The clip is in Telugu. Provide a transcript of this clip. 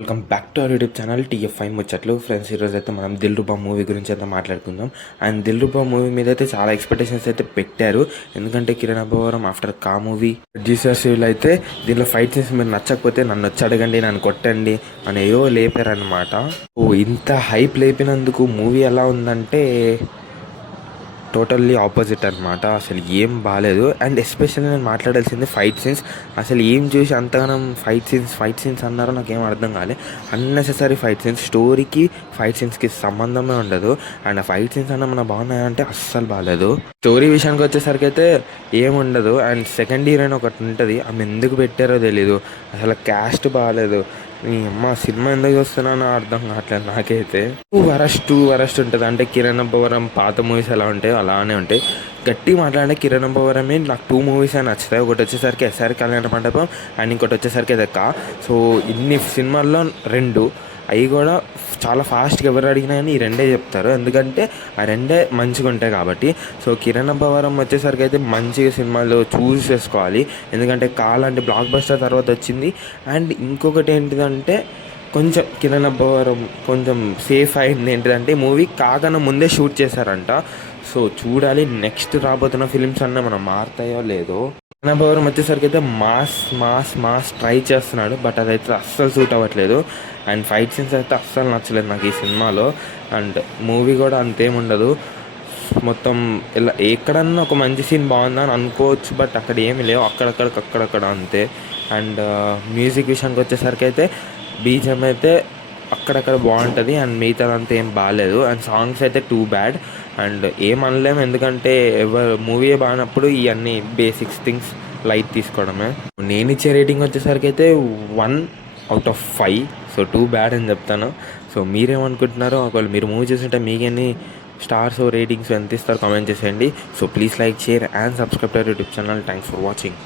Welcome back to our YouTube channel TF five ముచ్చట్లు. ఫ్రెండ్స్, ఈరోజు అయితే మనం దిల్ రూబా మూవీ గురించి అయితే మాట్లాడుకుందాం. అండ్ దిల్ రూబా మూవీ మీద అయితే చాలా ఎక్స్పెక్టేషన్స్ అయితే పెట్టారు. ఎందుకంటే కిరణ్ అబ్బవరం ఆఫ్టర్ కా మూవీ జీసస్ వీళ్ళు అయితే దీనిలో ఫైట్ సీన్స్ మీరు నచ్చకపోతే నన్ను వచ్చి అడగండి, నన్ను కొట్టండి అని ఏవో లేపారనమాట. ఓ ఇంత హైప్ లేపినందుకు మూవీ ఎలా ఉందంటే టోటల్లీ ఆపోజిట్ అనమాట. అసలు ఏం బాగాలేదు. అండ్ ఎస్పెషల్లీ నేను మాట్లాడాల్సింది ఫైట్ సీన్స్. అసలు ఏం చూసి అంతగానం ఫైట్ సీన్స్ అన్నారో నాకేం అర్థం కాలేదు. అన్నెసెసరీ ఫైట్ సీన్స్, స్టోరీకి ఫైట్ సీన్స్కి సంబంధమే ఉండదు. అండ్ ఆ ఫైట్ సీన్స్ అన్న మన బాగున్నాయంటే అస్సలు బాగాలేదు. స్టోరీ విషయానికి వచ్చేసరికి అయితే ఏముండదు. అండ్ సెకండ్ హీరోయిన్ ఒకటి ఉంటుంది, ఆమె ఎందుకు పెట్టారో తెలీదు. అసలు క్యాస్ట్ బాగాలేదు. అమ్మ సినిమా ఎందుకు చూస్తున్నానో అర్థం కావట్లేదు నాకైతే. టూ వరస్ట్ ఉంటుంది. అంటే కిరణ్ అబ్బవరం పాత మూవీస్ ఎలా ఉంటాయో అలానే ఉంటాయి. గట్టి మాట్లాడే కిరణ్ అబ్బవరమే నాకు 2 మూవీస్ అని నచ్చుతాయి. ఒకటి వచ్చేసరికి ఎస్ఆర్ కళ్యాణ మండపం అండ్ ఇంకోటి వచ్చేసరికి దక్క. సో ఇన్ని సినిమాల్లో 2 అవి కూడా చాలా ఫాస్ట్గా ఎవరు అడిగినా కానీ ఈ 2 చెప్తారు. ఎందుకంటే ఆ 2 మంచిగా ఉంటాయి కాబట్టి. సో కిరణ్ అబ్బవరం వచ్చేసరికి అయితే మంచిగా సినిమాలు చూస్ చేసుకోవాలి. ఎందుకంటే కాలాంటి బ్లాక్ బస్టర్ తర్వాత వచ్చింది. అండ్ ఇంకొకటి ఏంటిదంటే కొంచెం కిరణ్ అబ్బవరం కొంచెం సేఫ్ అయింది. ఏంటిదంటే మూవీ కాకన్నా ముందే షూట్ చేశారంట. సో చూడాలి నెక్స్ట్ రాబోతున్న ఫిలిమ్స్ అన్న మనం మారుతాయో లేదో. కిరణ్ అబ్బవరం వచ్చేసరికి అయితే మాస్ ట్రై చేస్తున్నాడు. బట్ అదైతే అస్సలు సూట్ అవ్వట్లేదు. అండ్ ఫైట్ సీన్స్ అయితే అస్సలు నచ్చలేదు నాకు ఈ సినిమాలో. అండ్ మూవీ కూడా అంతేముండదు. మొత్తం ఇలా ఎక్కడన్నా ఒక మంచి సీన్ బాగుందని అనుకోవచ్చు, బట్ అక్కడ ఏమి లేవు. అక్కడక్కడ అంతే. అండ్ మ్యూజిక్ విషయానికి వచ్చేసరికి అయితే బీజిఎం అయితే అక్కడక్కడ బాగుంటుంది. అండ్ మిగతాదంతా ఏం బాగాలేదు. అండ్ సాంగ్స్ అయితే టూ బ్యాడ్. అండ్ ఏం అనలేము, ఎందుకంటే మూవీ బాగానప్పుడు ఇవన్నీ బేసిక్స్ థింగ్స్ లైట్ తీసుకోవడమే. నేను ఇచ్చే రేటింగ్ వచ్చేసరికి అయితే 1/5. సో 2 బ్యాడ్ అని చెప్తాను. సో మీరేమనుకుంటున్నారో, ఒకవేళ మీరు మూవీ చూస్తుంటే మీకెన్ని స్టార్స్ రేటింగ్స్ ఎంత ఇస్తారో కామెంట్ చేసేయండి. So please like, share and subscribe to YouTube channel. Thanks for watching.